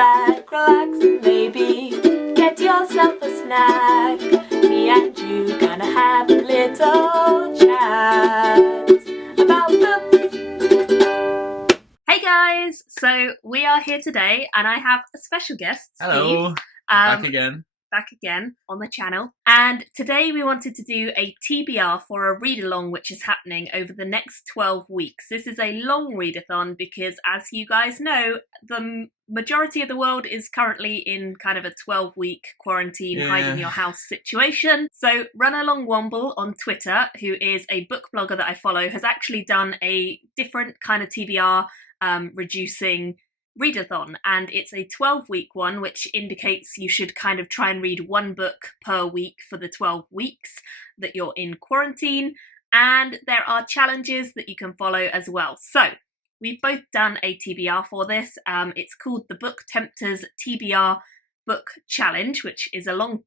back, relax, and maybe get yourself a snack. Me and you gonna have a little chat about books. Hey guys, so we are here today and I have a special guest, Steve. Hello, back again on the channel. And today we wanted to do a TBR for a read-along which is happening over the next 12 weeks. This is a long readathon because, as you guys know, the majority of the world is currently in kind of a 12-week quarantine, hide in your house situation. So Run Along Womble on Twitter, who is a book blogger that I follow, has actually done a different kind of TBR reducing readathon, and it's a 12-week one, which indicates you should kind of try and read one book per week for the 12 weeks that you're in quarantine, and there are challenges that you can follow as well. So we've both done a TBR for this. It's called the Book Tempter's TBR Book Challenge, which is a long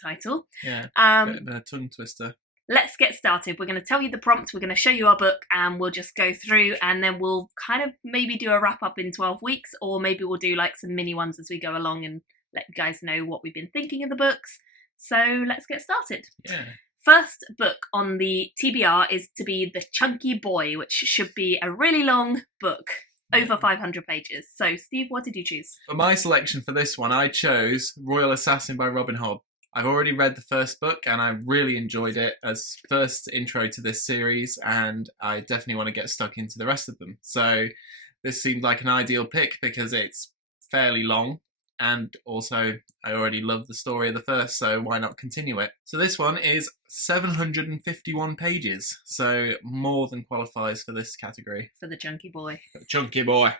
title. Yeah, a tongue twister. Let's get started. We're going to tell you the prompt, we're going to show you our book, and we'll just go through, and then we'll kind of maybe do a wrap up in 12 weeks, or maybe we'll do like some mini ones as we go along and let you guys know what we've been thinking of the books. So let's get started. Yeah. First book on the TBR is to be The Chunky Boy, which should be a really long book, over 500 pages. So Steve, what did you choose? For my selection for this one, I chose Royal Assassin by Robin Hobb. I've already read the first book and I really enjoyed it as first intro to this series, and I definitely want to get stuck into the rest of them. So this seemed like an ideal pick because it's fairly long, and also I already love the story of the first, so why not continue it? So this one is 751 pages, so more than qualifies for this category. For the Chunky Boy. Chunky Boy.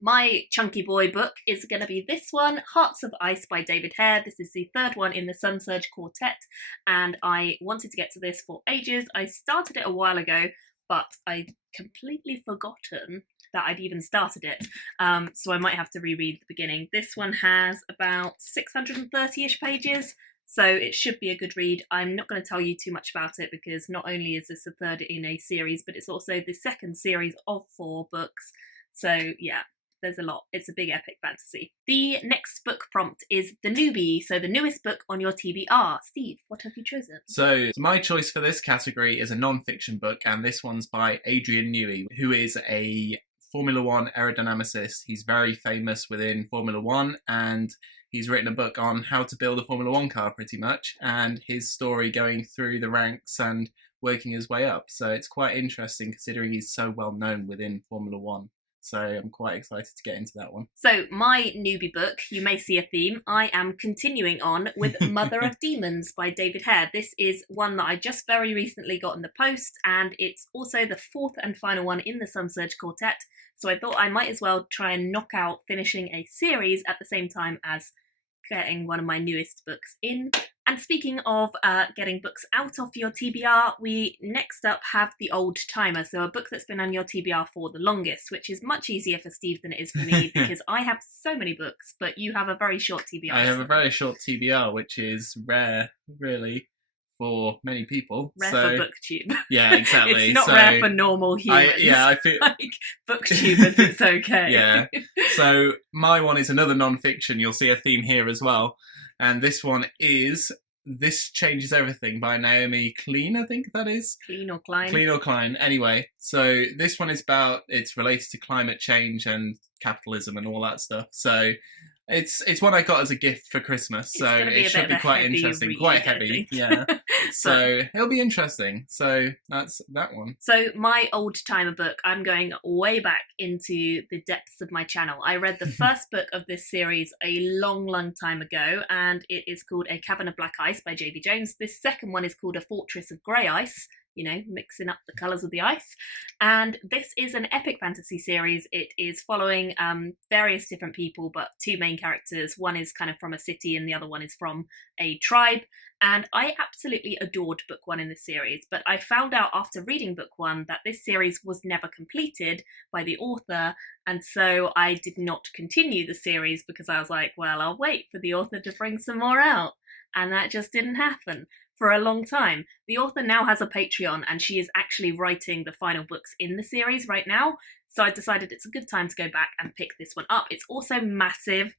My Chunky Boy book is going to be this one, Hearts of Ice by David Hare. This is the third one in the Sun Surge Quartet, and I wanted to get to this for ages. I started it a while ago, but I'd completely forgotten that I'd even started it, so I might have to reread the beginning. This one has about 630-ish pages, so it should be a good read. I'm not going to tell you too much about it because not only is this the third in a series, but it's also the second series of 4 books, so yeah. There's a lot. It's a big epic fantasy. The next book prompt is The Newbie, so the newest book on your TBR. Steve, what have you chosen? So my choice for this category is a non-fiction book, and this one's by Adrian Newey, who is a Formula One aerodynamicist. He's very famous within Formula One, and he's written a book on how to build a Formula One car pretty much, and his story going through the ranks and working his way up. So it's quite interesting considering he's so well known within Formula One. So I'm quite excited to get into that one. So my newbie book, you may see a theme. I am continuing on with Mother of Demons by David Hare. This is one that I just very recently got in the post, and it's also the 4th and final one in the Sun Surge Quartet. So I thought I might as well try and knock out finishing a series at the same time as getting one of my newest books in. And speaking of getting books out of your TBR, we next up have The Old-Timer, so a book that's been on your TBR for the longest, which is much easier for Steve than it is for me because I have so many books, but you have a very short TBR. I have a very short TBR, which is rare, really, for many people. Rare for BookTube. Yeah, exactly. It's not rare for normal humans. I feel like BookTubers, it's okay. Yeah. So my one is another non-fiction. You'll see a theme here as well. And this one is This Changes Everything by Naomi Klein, I think that is. Klein or Klein. Klein or Klein. Anyway, so this one is it's related to climate change and capitalism and all that stuff. So it's one I got as a gift for Christmas, so it should be quite interesting. Read, quite heavy, yeah. So it'll be interesting. So that's that one. So my old-timer book, I'm going way back into the depths of my channel. I read the first book of this series a long time ago, and it is called A Cavern of Black Ice by J.B. Jones. This second one is called A Fortress of Grey Ice, you know, mixing up the colours of the ice. And this is an epic fantasy series. It is following various different people, but 2 main characters. One is kind of from a city and the other one is from a tribe. And I absolutely adored book 1 in this series, but I found out after reading book 1 that this series was never completed by the author, and so I did not continue the series because I was like, well, I'll wait for the author to bring some more out. And that just didn't happen. for a long time. The author now has a Patreon and she is actually writing the final books in the series right now. So I decided it's a good time to go back and pick this one up. It's also massive,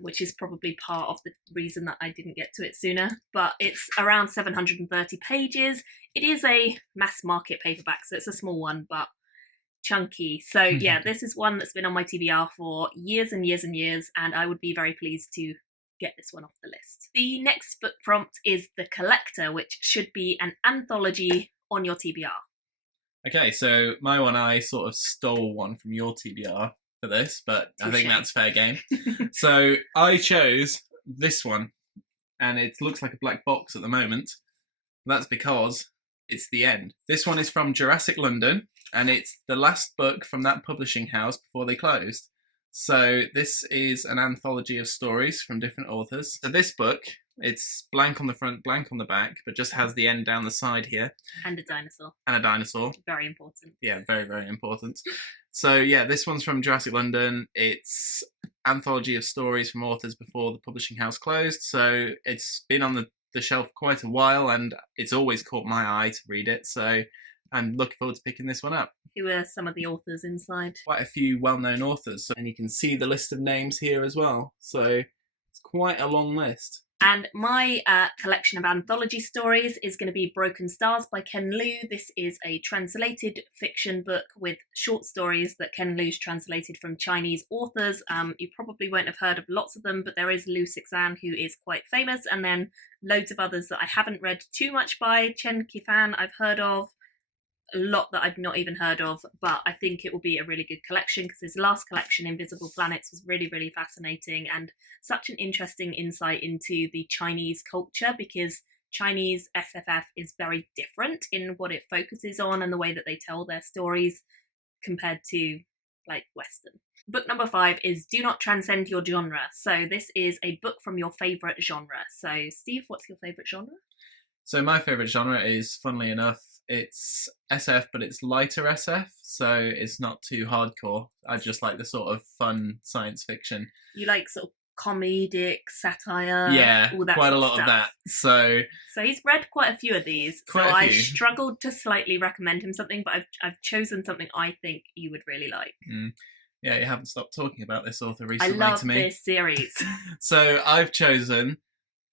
which is probably part of the reason that I didn't get to it sooner. But it's around 730 pages. It is a mass market paperback, so it's a small one, but chunky. So yeah, this is one that's been on my TBR for years and years and years, and I would be very pleased to get this one off the list. The next book prompt is The Collector, which should be an anthology on your TBR. Okay, so my one, I sort of stole one from your TBR for this, but I think that's fair game. So I chose this one, and it looks like a black box at the moment. That's because it's the end. This one is from Jurassic London, and it's the last book from that publishing house before they closed. So this is an anthology of stories from different authors. So this book, it's blank on the front, blank on the back, but just has the end down the side here. And a dinosaur. And a dinosaur. Very important. Yeah, very, very important. So yeah, this one's from Jurassic London. It's anthology of stories from authors before the publishing house closed. So it's been on the shelf quite a while, and it's always caught my eye to read it. So I'm looking forward to picking this one up. Who are some of the authors inside? Quite a few well-known authors, and you can see the list of names here as well. So it's quite a long list. And my collection of anthology stories is going to be Broken Stars by Ken Liu. This is a translated fiction book with short stories that Ken Liu's translated from Chinese authors. You probably won't have heard of lots of them, but there is Liu Sixan, who is quite famous, and then loads of others that I haven't read too much by. Chen Qifan I've heard of, a lot that I've not even heard of, but I think it will be a really good collection because his last collection, Invisible Planets, was really, really fascinating and such an interesting insight into the Chinese culture, because Chinese SFF is very different in what it focuses on and the way that they tell their stories compared to like Western. Book number 5 is Do Not Transcend Your Genre. So this is a book from your favourite genre. So Steve, what's your favourite genre? So my favourite genre is, funnily enough, it's SF, but it's lighter SF, so it's not too hardcore. I just like the sort of fun science fiction. You like sort of comedic satire? Yeah, all that quite sort a of lot stuff. of that. So he's read quite a few of these. Quite so a I few. struggled to slightly recommend him something, but I've chosen something I think you would really like. Yeah, you haven't stopped talking about this author recently I love to me. this series. So I've chosen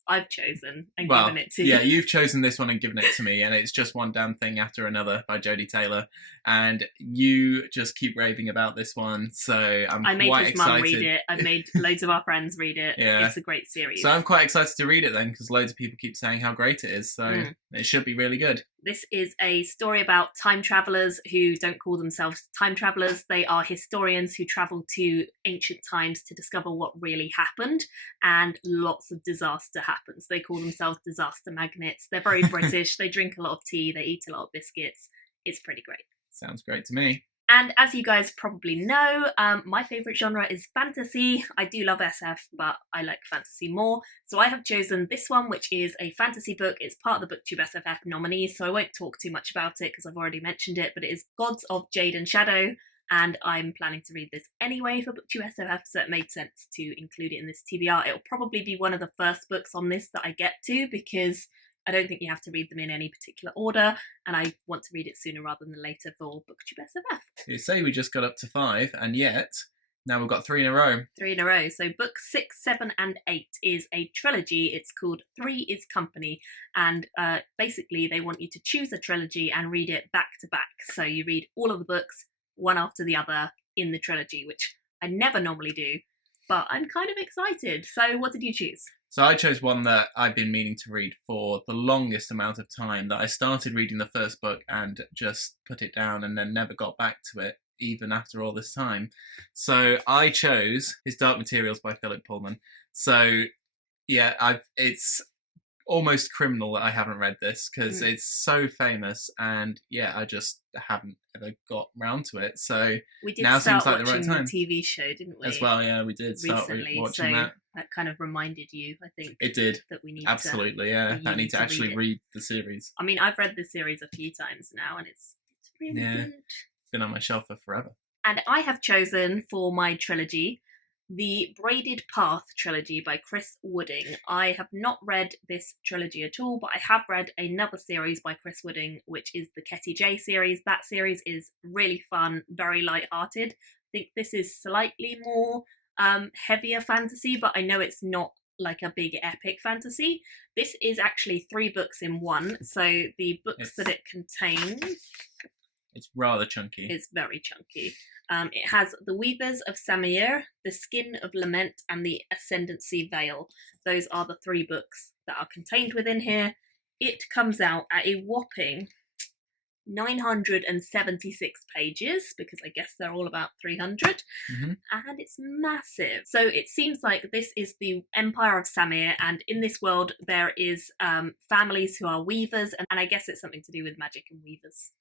and well, given it to you. Yeah, you've chosen this one and given it to me, and it's Just One Damn Thing After Another by Jodie Taylor, and you just keep raving about this one, so I made quite his excited. mum read it. I made loads of our friends read it. Yeah. It's a great series. So I'm quite excited to read it then, because loads of people keep saying how great it is, so it should be really good. This is a story about time travellers who don't call themselves time travellers. They are historians who travel to ancient times to discover what really happened, and lots of disaster happens. They call themselves disaster magnets. They're very British. They drink a lot of tea. They eat a lot of biscuits. It's pretty great. Sounds great to me. And as you guys probably know, my favourite genre is fantasy. I do love SF, but I like fantasy more. So I have chosen this one, which is a fantasy book. It's part of the BookTube SFF nominees, so I won't talk too much about it because I've already mentioned it, but it is Gods of Jade and Shadow, and I'm planning to read this anyway for BookTube SFF, so it made sense to include it in this TBR. It'll probably be one of the first books on this that I get to, because I don't think you have to read them in any particular order, and I want to read it sooner rather than later for BookTube SFF. You say we just got up to 5, and yet now we've got 3 in a row. 3 in a row. So book 6, 7 and 8 is a trilogy. It's called 3 is Company, and basically they want you to choose a trilogy and read it back to back. So you read all of the books one after the other in the trilogy, which I never normally do, but I'm kind of excited. So what did you choose? So I chose one that I've been meaning to read for the longest amount of time, that I started reading the first book and just put it down and then never got back to it, even after all this time. So I chose His Dark Materials by Philip Pullman. So yeah, it's almost criminal that I haven't read this, because it's so famous, and yeah, I just haven't ever got round to it. So we did now start seems like the watching right time. the TV show, didn't we? As well, yeah, we did start recently, watching so that. kind of reminded you, I think. It did. That we need Absolutely, yeah. I need to actually read read the series. I mean, I've read the series a few times now, and it's really good. It's been on my shelf for forever. And I have chosen for my trilogy The Braided Path trilogy by Chris Wooding. I have not read this trilogy at all, but I have read another series by Chris Wooding, which is the Ketty J series. That series is really fun, very light-hearted. I think this is slightly more heavier fantasy, but I know it's not like a big epic fantasy. This is actually 3 books in one, so the books that it contains... It's rather chunky. It's very chunky. It has The Weavers of Samir, The Skin of Lament, and The Ascendancy Veil. Those are the 3 books that are contained within here. It comes out at a whopping 976 pages, because I guess they're all about 300, and it's massive. So it seems like this is the Empire of Samir, and in this world there is families who are weavers, and I guess it's something to do with magic and weavers.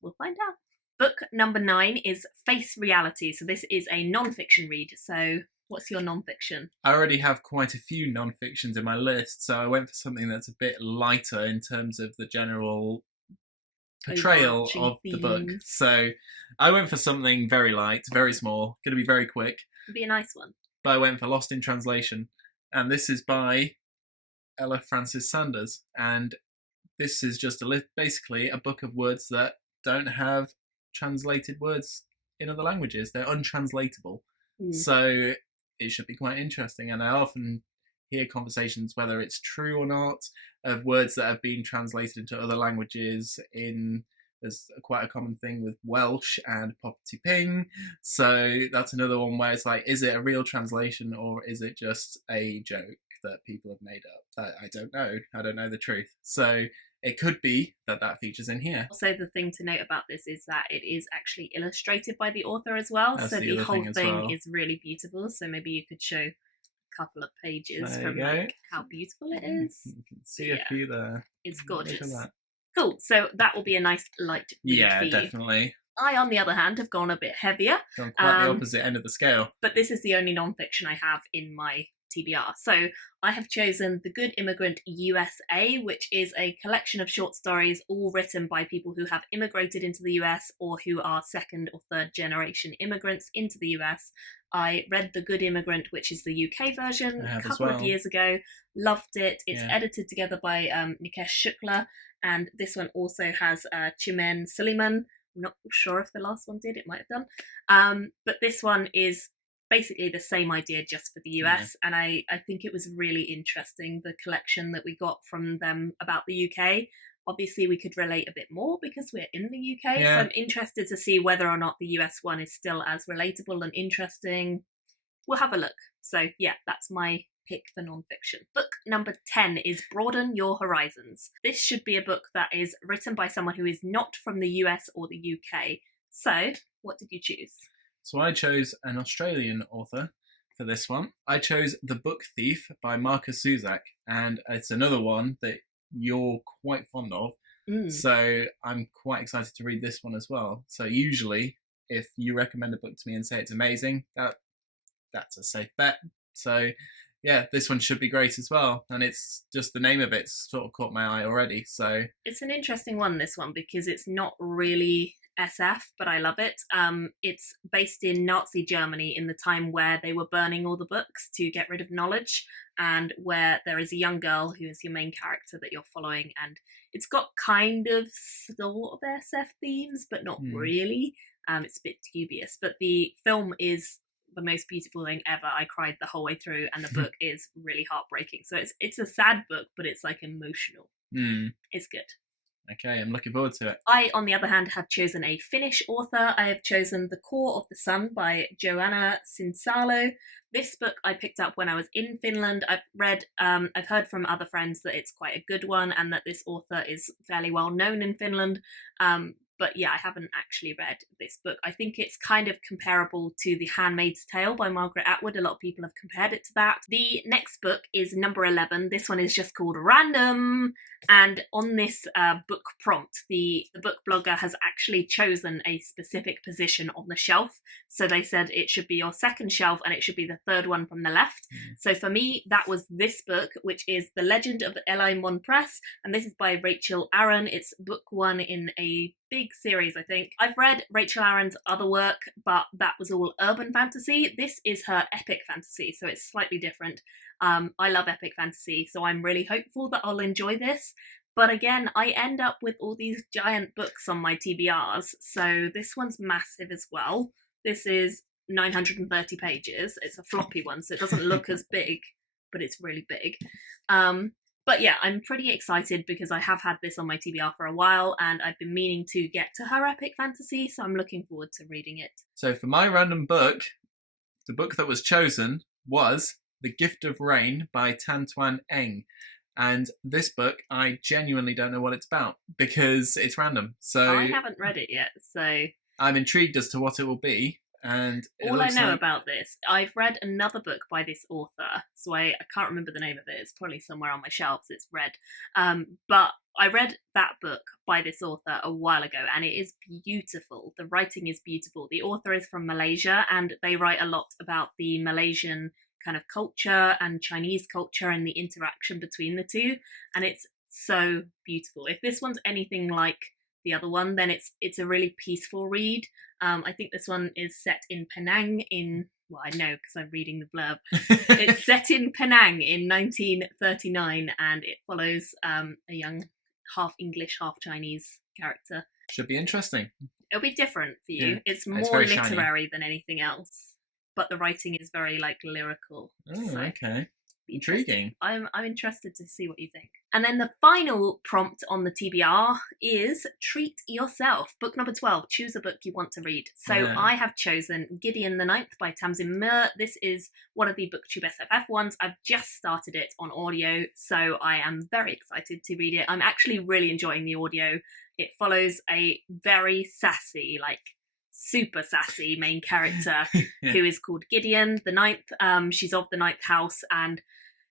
We'll find out. Book number 9 is Face Reality. So this is a non-fiction read. So what's your non-fiction? I already have quite a few non-fictions in my list, so I went for something that's a bit lighter in terms of the general portrayal of the book. So I went for something very light, very small, going to be very quick. It'd be a nice one. But I went for Lost in Translation. And this is by Ella Francis Sanders. And this is just basically a book of words that don't have translated words in other languages. They're untranslatable. So it should be quite interesting. And I often hear conversations, whether it's true or not, of words that have been translated into other languages. There's quite a common thing with Welsh and Popty Ping. So that's another one where it's like, is it a real translation or is it just a joke that people have made up? I don't know. I don't know the truth. So it could be that features in here. Also, the thing to note about this is that it is actually illustrated by the author as well. That's so the whole thing well. is really beautiful. So maybe you could show a couple of pages from like how beautiful it is. You can see a few there. It's gorgeous. Look at that. Cool. So that will be a nice light read yeah, for you. definitely. I, on the other hand, have gone a bit heavier. Gone quite the opposite end of the scale. But this is the only non-fiction I have in my TBR. So I have chosen The Good Immigrant USA, which is a collection of short stories all written by people who have immigrated into the US or who are 2nd or 3rd generation immigrants into the US. I read The Good Immigrant, which is the UK version, a couple of years ago. Loved it. It's edited together by Nikesh Shukla, and this one also has Chimen Suleiman. I'm not sure if the last one did, it might have done. But this one is basically the same idea just for the US, and I think it was really interesting, the collection that we got from them about the UK. Obviously we could relate a bit more because we're in the UK, so I'm interested to see whether or not the US one is still as relatable and interesting. We'll have a look. So yeah, that's my pick for non-fiction. Book number 10 is Broaden Your Horizons. This should be a book that is written by someone who is not from the US or the UK. So what did you choose? So I chose an Australian author for this one. I chose The Book Thief by Marcus Zuzak, and it's another one that you're quite fond of. So I'm quite excited to read this one as well. So usually, if you recommend a book to me and say it's amazing, that's a safe bet. So yeah, this one should be great as well. And it's just the name of it's sort of caught my eye already. So it's an interesting one, this one, because it's not really SF, but I love it. It's based in Nazi Germany in the time where they were burning all the books to get rid of knowledge, and where there is a young girl who is your main character that you're following, and it's got kind of sort of SF themes, but not really. It's a bit dubious, but the film is the most beautiful thing ever. I cried the whole way through, and the book is really heartbreaking. So it's a sad book, but it's like emotional. It's good. Okay, I'm looking forward to it. I, on the other hand, have chosen a Finnish author. I have chosen The Core of the Sun by Joanna Sinsalo. This book I picked up when I was in Finland. I've heard from other friends that it's quite a good one and that this author is fairly well known in Finland. But yeah, I haven't actually read this book. I think it's kind of comparable to The Handmaid's Tale by Margaret Atwood. A lot of people have compared it to that. The next book is number 11. This one is just called Random. And on this book prompt, the book blogger has actually chosen a specific position on the shelf. So they said it should be your second shelf and it should be the third one from the left. So for me, that was this book, which is The Legend of Eli Mon Press, and this is by Rachel Aaron. It's book one in a big series, I think. I've read Rachel Aaron's other work, but that was all urban fantasy. This is her epic fantasy, so it's slightly different. I love epic fantasy, so I'm really hopeful that I'll enjoy this. But again, I end up with all these giant books on my TBRs, so this one's massive as well. This is 930 pages. It's a floppy one, so it doesn't look as big, but it's really big. But yeah, I'm pretty excited because I have had this on my TBR for a while and I've been meaning to get to her epic fantasy, so I'm looking forward to reading it. So for my random book, the book that was chosen was The Gift of Rain by Tan Tuan Eng. And this book, I genuinely don't know what it's about because it's random. So I haven't read it yet, so I'm intrigued as to what it will be. And all I know about this, I've read another book by this author, so I can't remember the name of it. It's probably somewhere on my shelves. It's red. But I read that book by this author a while ago, and it is beautiful. The writing is beautiful. The author is from Malaysia, and they write a lot about the Malaysian kind of culture and Chinese culture and the interaction between the two, and it's so beautiful. If this one's anything like the other one, then it's a really peaceful read. I think this one is set in Penang well, I know because I'm reading the blurb. It's set in Penang in 1939, and it follows a young half English, half Chinese character. Should be interesting. It'll be different for you. Yeah. It's more literary than anything else, but the writing is very lyrical. Oh, so okay. Intriguing. I'm interested to see what you think. And then the final prompt on the TBR is Treat Yourself. Book number 12. Choose a book you want to read. So I have chosen Gideon the Ninth by Tamsin Muir. This is one of the BookTube SFF ones. I've just started it on audio, so I am very excited to read it. I'm actually really enjoying the audio. It follows a very sassy, super sassy main character who is called Gideon the Ninth. She's of the Ninth House, and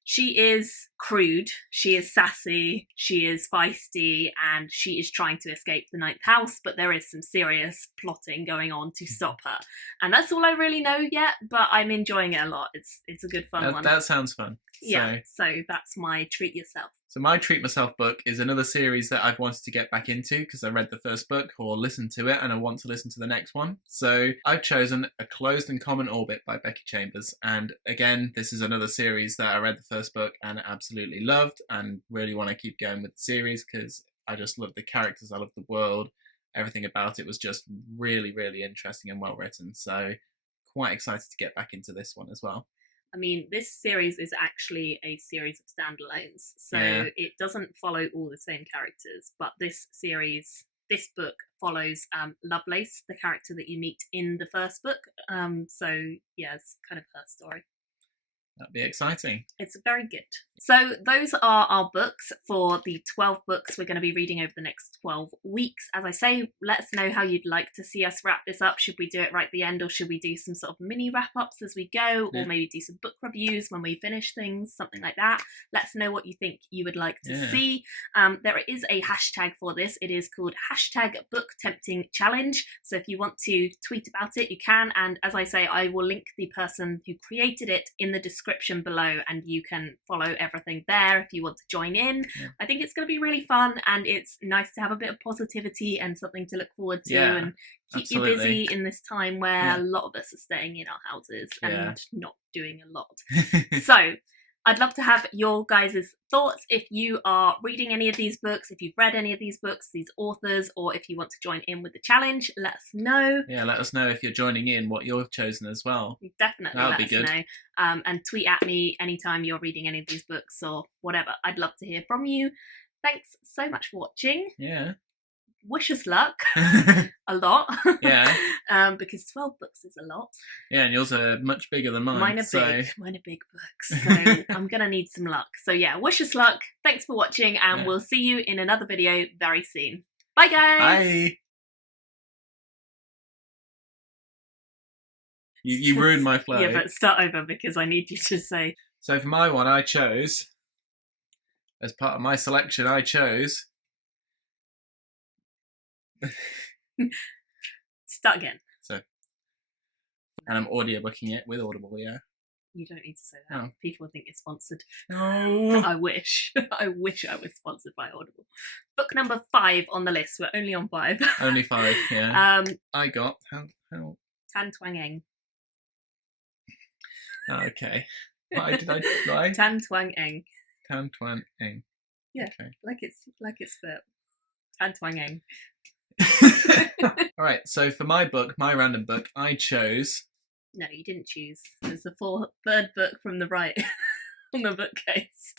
she is crude, she is sassy, she is feisty, and she is trying to escape the Ninth House, but there is some serious plotting going on to stop her. And that's all I really know yet, but I'm enjoying it a lot. It's a good fun one. That sounds fun. Yeah, so that's my Treat Yourself. So my Treat Myself book is another series that I've wanted to get back into because I read the first book or listened to it and I want to listen to the next one. So I've chosen A Closed and Common Orbit by Becky Chambers. And again, this is another series that I read the first book and absolutely loved and really want to keep going with the series because I just love the characters, I love the world. Everything about it was just really, really interesting and well written. So quite excited to get back into this one as well. I mean, this series is actually a series of standalones, so it doesn't follow all the same characters, but this book follows Lovelace, the character that you meet in the first book, so yeah, it's kind of her story. That'd be exciting. It's very good. So those are our books for the 12 books we're going to be reading over the next 12 weeks. As I say, let us know how you'd like to see us wrap this up. Should we do it right at the end, or should we do some sort of mini wrap-ups as we go, or maybe do some book reviews when we finish things, something like that. Let us know what you think you would like to see. There is a hashtag for this. It is called #BookTemptingChallenge. So if you want to tweet about it, you can. And as I say, I will link the person who created it in the description below, and you can follow everything there if you want to join in. I think it's going to be really fun, and it's nice to have a bit of positivity and something to look forward to and keep you busy in this time where a lot of us are staying in our houses and not doing a lot. So I'd love to have your guys' thoughts if you are reading any of these books, if you've read any of these books, these authors, or if you want to join in with the challenge. Let us know. Yeah, let us know if you're joining in, what you've chosen as well. Definitely let us know. And tweet at me anytime you're reading any of these books or whatever. I'd love to hear from you. Thanks so much for watching. Yeah. Wish us luck. A lot. Yeah. Because 12 books is a lot. Yeah, and yours are much bigger than mine. Mine are big books. So I'm going to need some luck. So yeah, wish us luck. Thanks for watching, and we'll see you in another video very soon. Bye, guys. Bye. You ruined my flow. Yeah, but start over because I need you to say. So for my one, I chose as part of my selection, I chose. Start again. So, and I'm audiobooking it with Audible, yeah. You don't need to say that. Oh. People will think you're sponsored. No. I wish. I wish I was sponsored by Audible. Book number 5 on the list. We're only on 5. Only 5, yeah. I got how Tan Twang Eng. Okay. Why did I lie? Tan Twang Eng. Tan Twang Eng. Yeah. Okay. Like it's spelled. Tan Twang Eng. Alright, so for my book, my random book, I chose. No, you didn't choose. There's a third book from the right on the bookcase.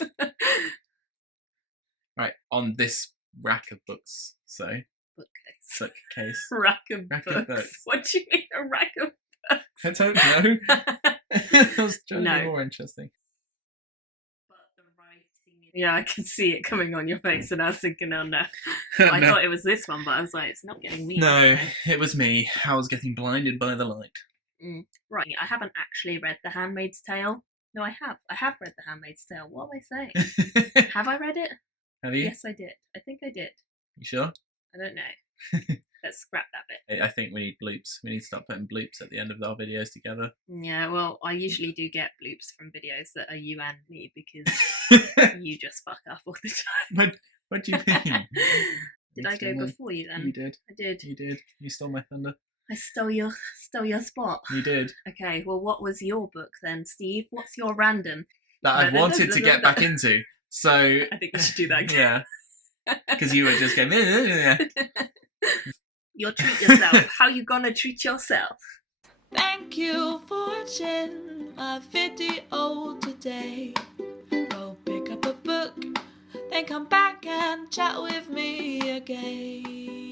Right, on this rack of books, so. Bookcase. Bookcase. Rack of books. What do you mean a rack of books? I don't know. I was trying to be more interesting. Yeah, I can see it coming on your face, and I was thinking, oh no. I thought it was this one, but I was like, it's not getting me. No, it was me. I was getting blinded by the light. Right, I haven't actually read The Handmaid's Tale. No, I have. I have read The Handmaid's Tale. What am I saying? Have I read it? Have you? Yes, I did. I think I did. You sure? I don't know. Let's scrap that bit. I think we need bloops. We need to start putting bloops at the end of our videos together. Yeah, well, I usually do get bloops from videos that are you and me because you just fuck up all the time. What do you mean? Did I go before you then? You did. I did. You did. You stole my thunder. I stole your spot. You did. Okay, well, what was your book then, Steve? What's your random? That I wanted to get back into. So I think we should do that again. Yeah. Because you were just going. You'll treat yourself. How you gonna treat yourself? Thank you for watching my video today. Go pick up a book, then come back and chat with me again.